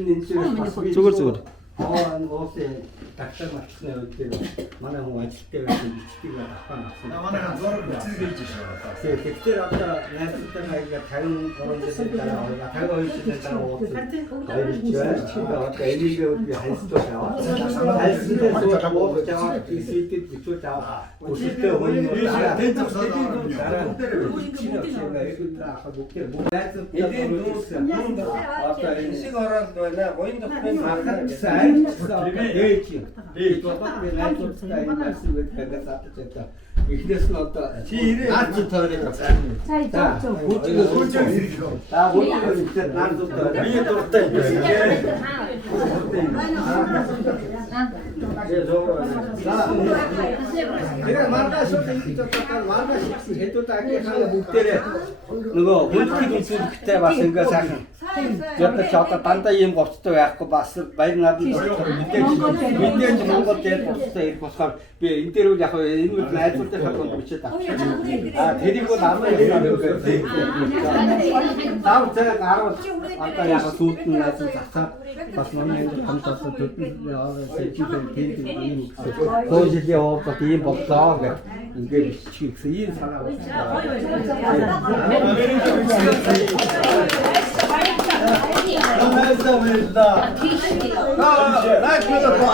зүгээр. Оосээ тагтар мачны өдөр манай хүн ажилттай байсан бичгийг авах нь. Манайхан зураг бичиж шээ. Тэгэхээр одоо найзтай хаяга 53 жилийн дараа 52 жилийн дараа уулзсан. Одоо элигээ би хайстуу яваа. Хайстуу уулзж яваа хийдэг бичүүд аваа. Өсөлтөө хөнөө дараа Эсэг ороод байна. Гоён дотны маргаан Ихнээс нь одоо чи ирээ. наад тойрог авсан. Наад тойрог. Би дуртай юм. Тэгээ маргааш маргааш хэдүүдээ хаа бүгдээрээ нөгөө хүндлэг үзүүлэхтэй бас ингээ сайхан. Ядаж одоо дандаа ийм говцтой байхгүй бас баяр наадад мэдээж Монгол дээр бостой ирэх болохоор би энэ дээр үл яг энэ үл найзуудтай хавьд бичээд авчих. Тэрийг бол амар юм. Тав цаг 10 одоо яг сүйт нь найзууд засаад бас манай энэ хамтаас төдөн сэжихэн тийм юм. Хөөе жилийн хоолд ийм боллоо гэх ингээд бичих гэсэн ийм санаа байна.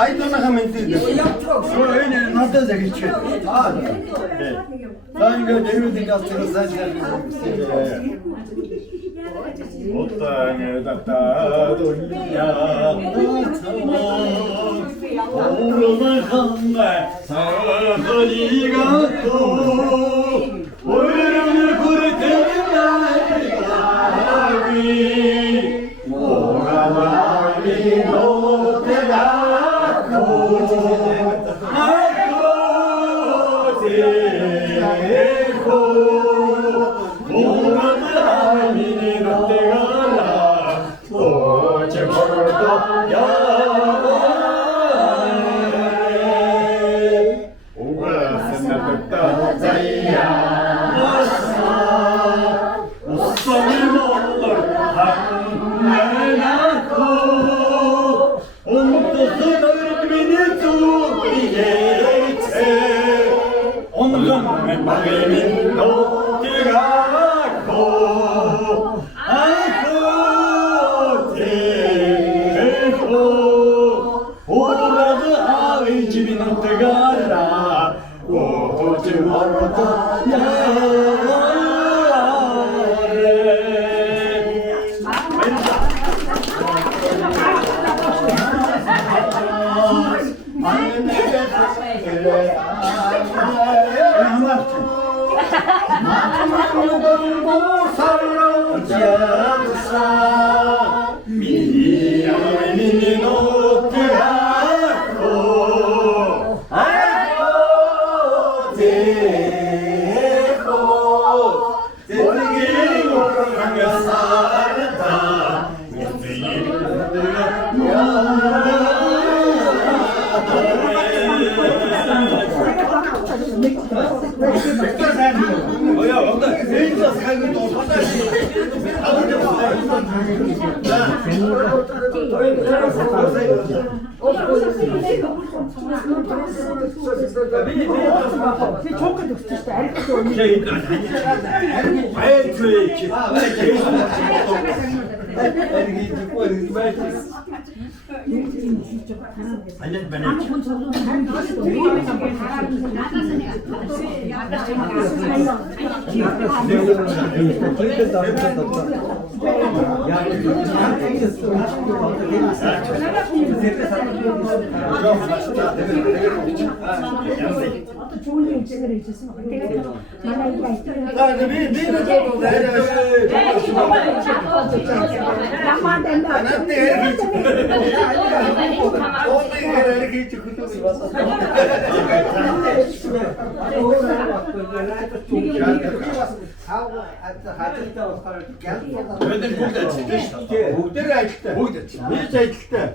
Айдунаха мэдээ. Энэ надад загич. Санга дэврүүдийг авчихсан сайжрал. Отаан дата дуния. 오로만 한날 사랑하니가 또 오해를 부르는 날이 뭐가 말이 못해가고 아이고 뭐가 말이 못해가라 어제 벌어도 야 бүгдээрээ ажилтаа. Бүгд ажилтаа. Бид ажилтаа.